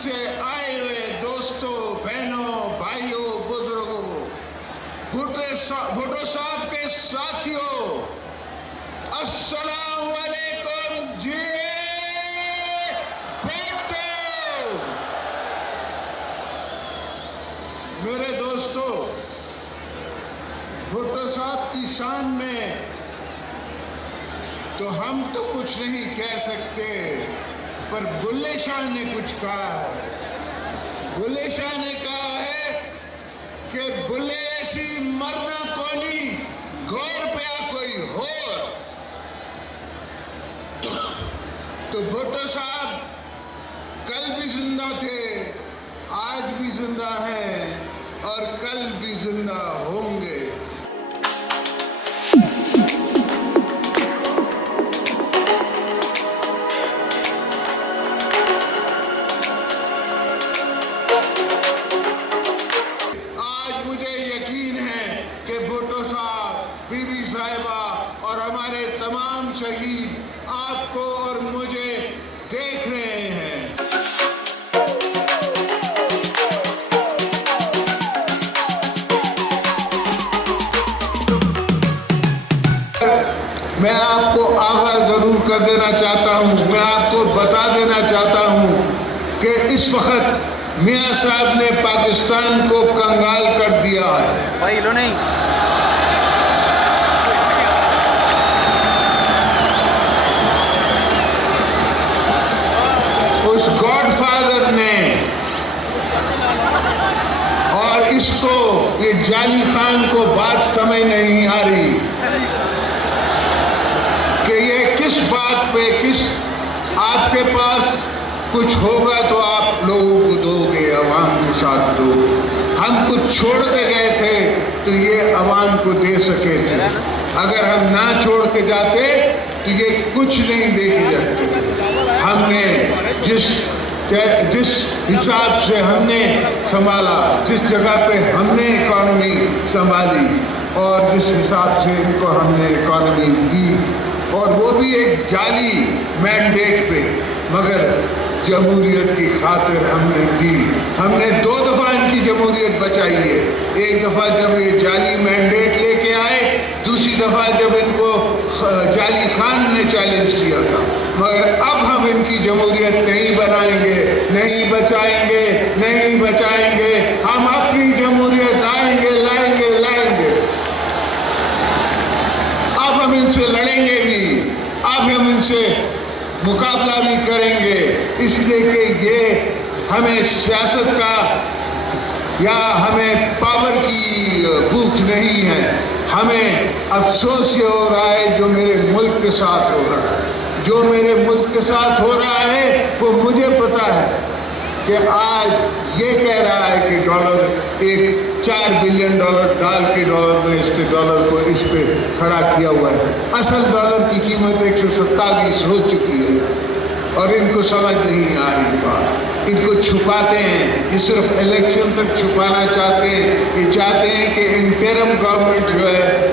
से आए हुए दोस्तों, बहनों, भाइयों, बुजुर्गों, भुट्टो साहब के साथियों, अस्सलाम वालेकुम जी। भुट्टो मेरे दोस्तों, भुट्टो साहब की शान में तो हम तो कुछ नहीं कह सकते, पर बुल्ले शाह ने कुछ कहा है। बुल्ले शाह ने कहा है कि बुल्ले ऐसी मरना कोनी, गौर पे कोई हो। तो भुट्टो साहब कल भी जिंदा थे, आज भी जिंदा हैं और कल भी जिंदा होंगे। बीबी साहिबा और हमारे तमाम शहीद आपको और मुझे देख रहे हैं। मैं आपको आगाह जरूर कर देना चाहता हूं, मैं आपको बता देना चाहता हूं कि इस वक्त मियां साहब ने पाकिस्तान को कंगाल कर दिया है। भाई लो नहीं, उस गॉडफादर ने और इसको, ये जाली खान को बात समझ नहीं आ रही कि ये किस बात पे, किस आपके पास कुछ होगा तो आप लोगों को दोगे, अवाम के साथ दो। हम कुछ छोड़ के गए थे तो ये अवाम को दे सके थे, अगर हम ना छोड़ के जाते तो ये कुछ नहीं दे के जाते थे। हमने जिस हिसाब से हमने संभाला, जिस जगह पे हमने इकॉनमी संभाली और जिस हिसाब से इनको हमने इकॉनमी दी, और वो भी एक जाली मैंडेट पे, मगर जमहूरियत की खातिर हमने दी। हमने 2 दफ़ा इनकी जमहूरियत बचाई है। एक दफ़ा जब ये जाली मैंडेट लेके आए, दूसरी दफ़ा जब इनको जाली खान ने चैलेंज किया था। मगर अब हम इनकी जमहूरियत नहीं बनाएंगे, नहीं बचाएंगे, नहीं बचाएंगे। हम अपनी जमहूरियत लाएंगे, लाएंगे, लाएंगे। अब हम इनसे लड़ेंगे भी, अब हम इनसे मुकाबला भी करेंगे, इसलिए कि ये हमें सियासत का या हमें पावर की भूख नहीं है। हमें अफसोस ये हो रहा है जो मेरे मुल्क के साथ हो रहा है। जो मेरे मुल्क के साथ हो रहा है वो मुझे पता है कि आज ये कह रहा है कि डॉलर, एक $4 बिलियन डाल के डॉलर में इसके डॉलर को इस पे खड़ा किया हुआ है। असल डॉलर की कीमत 127 हो चुकी है और इनको समझ नहीं आ रही बात। इनको छुपाते हैं, ये सिर्फ इलेक्शन तक छुपाना चाहते हैं। ये चाहते हैं कि इंटरिम गवर्नमेंट जो है